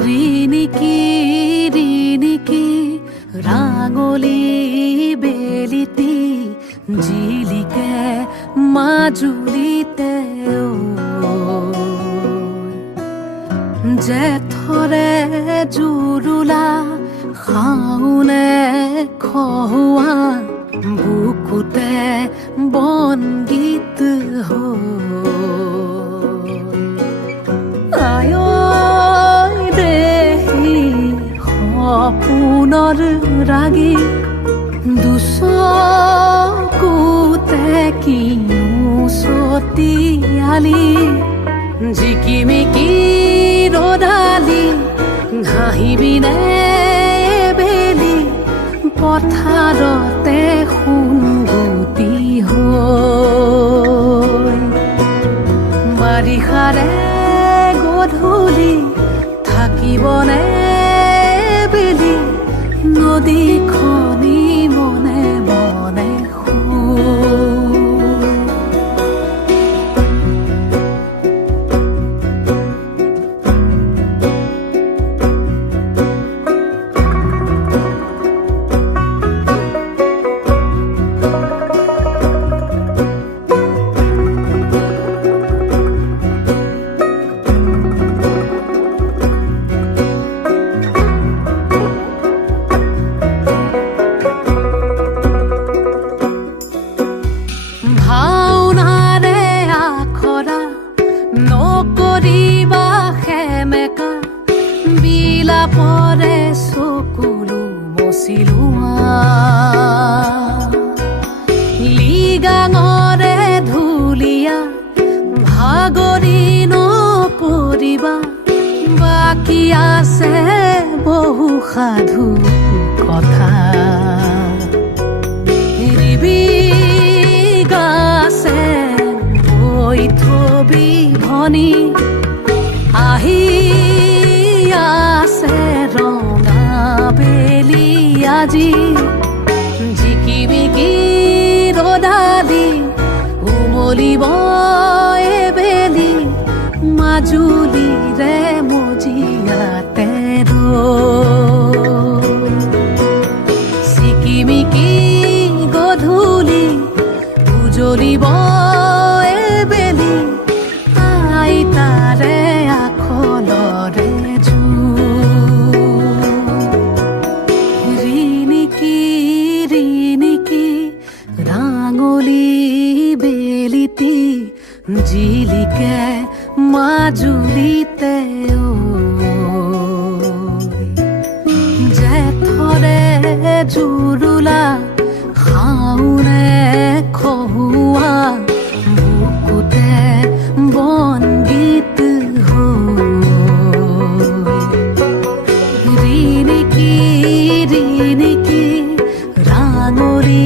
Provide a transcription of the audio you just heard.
ৰিণিকি ৰিণিকি ৰাঙলী বেলিটি জিলিকে মাজুলীতে জেঠৰে জুৰুলা শাওনে খহুৱা বুকুতে বনগীত পুনৰ ৰাগী দুচকুতে কিনো চতিয়ালি জিকিমিকি ৰদালি ঘাঁহিবিনে বেলি পথাৰতে সোণগুটি হৈ বাৰিষাৰে গধূলি থাকিবনে নদীখনি মনে মনে নকৰিবা সেমেকা বিলাপৰে চকুলো মচিলোৱা লিগাঙৰে ধুলীয়া ভাগৰি নপৰিবা বাকী আছে বহু সাধু কথা গাছে বৈ থবি ভনী আহি আছে ৰঙা বেলি আজি জিকিমিকি ৰদালি উমলিব বেলি মাজুলীৰে মজিয়াতে চিকিমিকি গধূলি উজলিব বেলি আইতাৰে আখলৰে ৰিণিকি ৰিণিকি ৰাঙলী বেলিটি জিলিকে মাজুলীতে জেঠৰে জুৰুলা শাওনে খহুৱা বুকুতে বনগীত ৰিণিকি ৰিণিকি ৰাঙলী